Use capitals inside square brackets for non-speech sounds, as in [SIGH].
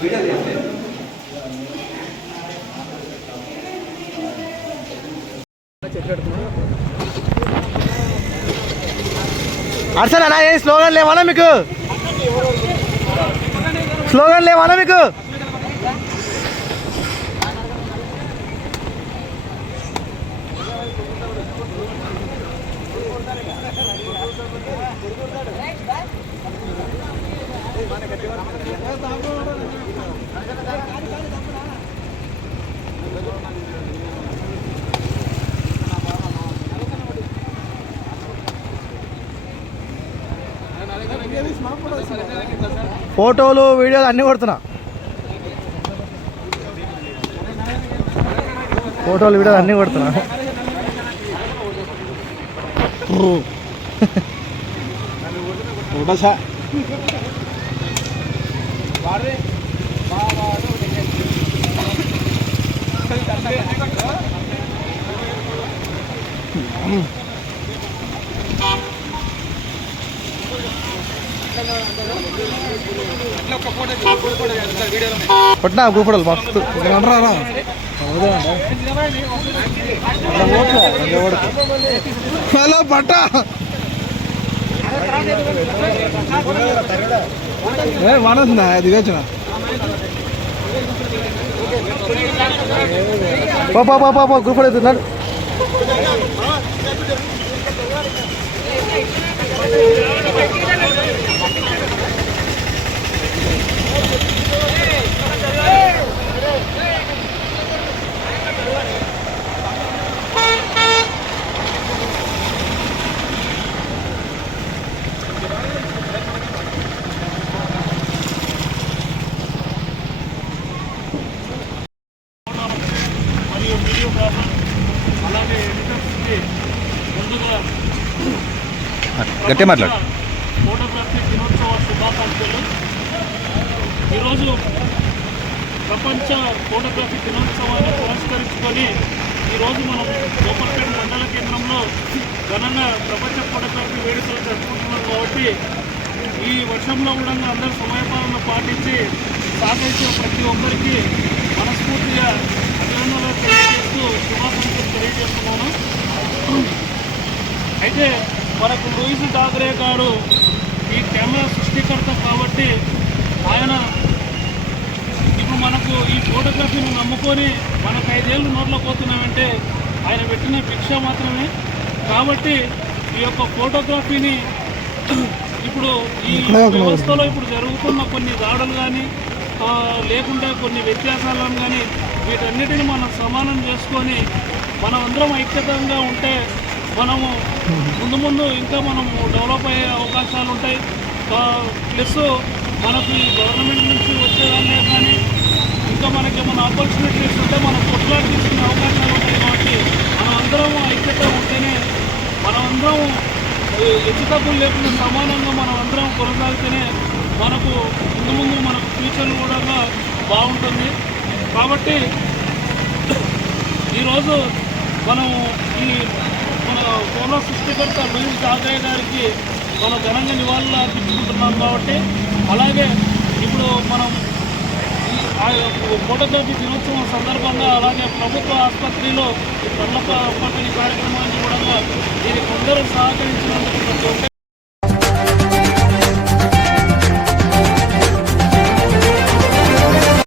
Video తీయలేదు అర్సల్ slogan లేవాలా మీకు? Slogan లేవాలా మీకు? ఫోటోలు వీడియోలు అన్నీ కొడుతున్నా. ఫోటోలు వీడియోలు అన్నీ కొడుతున్నా. [LAUGHS] కొట్టినా గూపడలు మస్తు హలో పట్ట வணக்கம் திவேச்சனா பாப்பா பாப்பா பாப்பா குரூப் எடுத்து நான் మరియు ప్రాబ్లం అలాగే ఎడిటర్స్కి ముందుగా గట్టి మాట్లాడు. ఫోటోగ్రఫీ దినోత్సవ శుభాకాంక్షలు ఈరోజు ప్రపంచ ఫోటోగ్రఫీ దినోత్సవాన్ని పురస్కరించుకొని ఈరోజు మనం గోపాల్పేట మండల కేంద్రంలో ఘనంగా ప్రపంచ ఫోటోగ్రఫీ వేడుకలు జరుపుకుంటున్నాం కాబట్టి ఈ వర్షంలో కూడా అందరూ సమయపాలన పాటించి సహకరించిన ప్రతి ఒక్కరికి మనస్ఫూర్తిగా అభినందనలు. శుభాకాంక్షలు తెలియజేస్తున్నాను అయితే మనకు లూయిస్ డాగ్రే గారు ఈ కెమెరా సృష్టికర్త కాబట్టి ఆయన ఇప్పుడు మనకు ఈ ఫోటోగ్రఫీని నమ్ముకొని మనకు ఐదేళ్ళు నోట్లో పోతున్నామంటే ఆయన పెట్టిన భిక్ష మాత్రమే. కాబట్టి ఈ యొక్క ఫోటోగ్రఫీని ఇప్పుడు ఈ వ్యవస్థలో ఇప్పుడు జరుగుతున్న కొన్ని దాడులు కానీ లేకుంటే కొన్ని వ్యత్యాసాలను కానీ వీటన్నిటిని మనం సమానం చేసుకొని మనం అందరం ఐక్యతంగా ఉంటే మనము ముందు ముందు ఇంకా మనము డెవలప్ అయ్యే అవకాశాలు ఉంటాయి. ప్లస్ మనకు ఈ గవర్నమెంట్ నుంచి వచ్చేదాన్నే కానీ ఇంకా మనకి ఏమైనా ఆపర్చునిటీస్ ఉంటే మనం కొట్లాడి తీసుకునే అవకాశాలు ఉంటాయి కాబట్టి మనం అందరం ఐక్యత ఉంటేనే మనం అందరం హెచ్చుతగ్గులు లేకుండా సమానంగా మనం అందరం కొనసాగితేనే మనకు ముందు ముందు మనకు ఫ్యూచర్ కూడా బాగుంటుంది. కాబట్టి ఈరోజు మనం ఈ మన ఫోటో సృష్టికర్త లూయిస్ జాగ్రయ్య గారికి మనం ఘనంగా నివాళులు అర్పించుకుంటున్నాం కాబట్టి అలాగే ఇప్పుడు మనం ఈ ఆ ఫోటోగ్రఫీ దినోత్సవం సందర్భంగా అలాగే ప్రభుత్వ ఆసుపత్రిలో ఈ కళ్ళ పంపిణీ కార్యక్రమాన్ని కూడా దీనికి అందరూ సహకరించినందుకు ప్రతి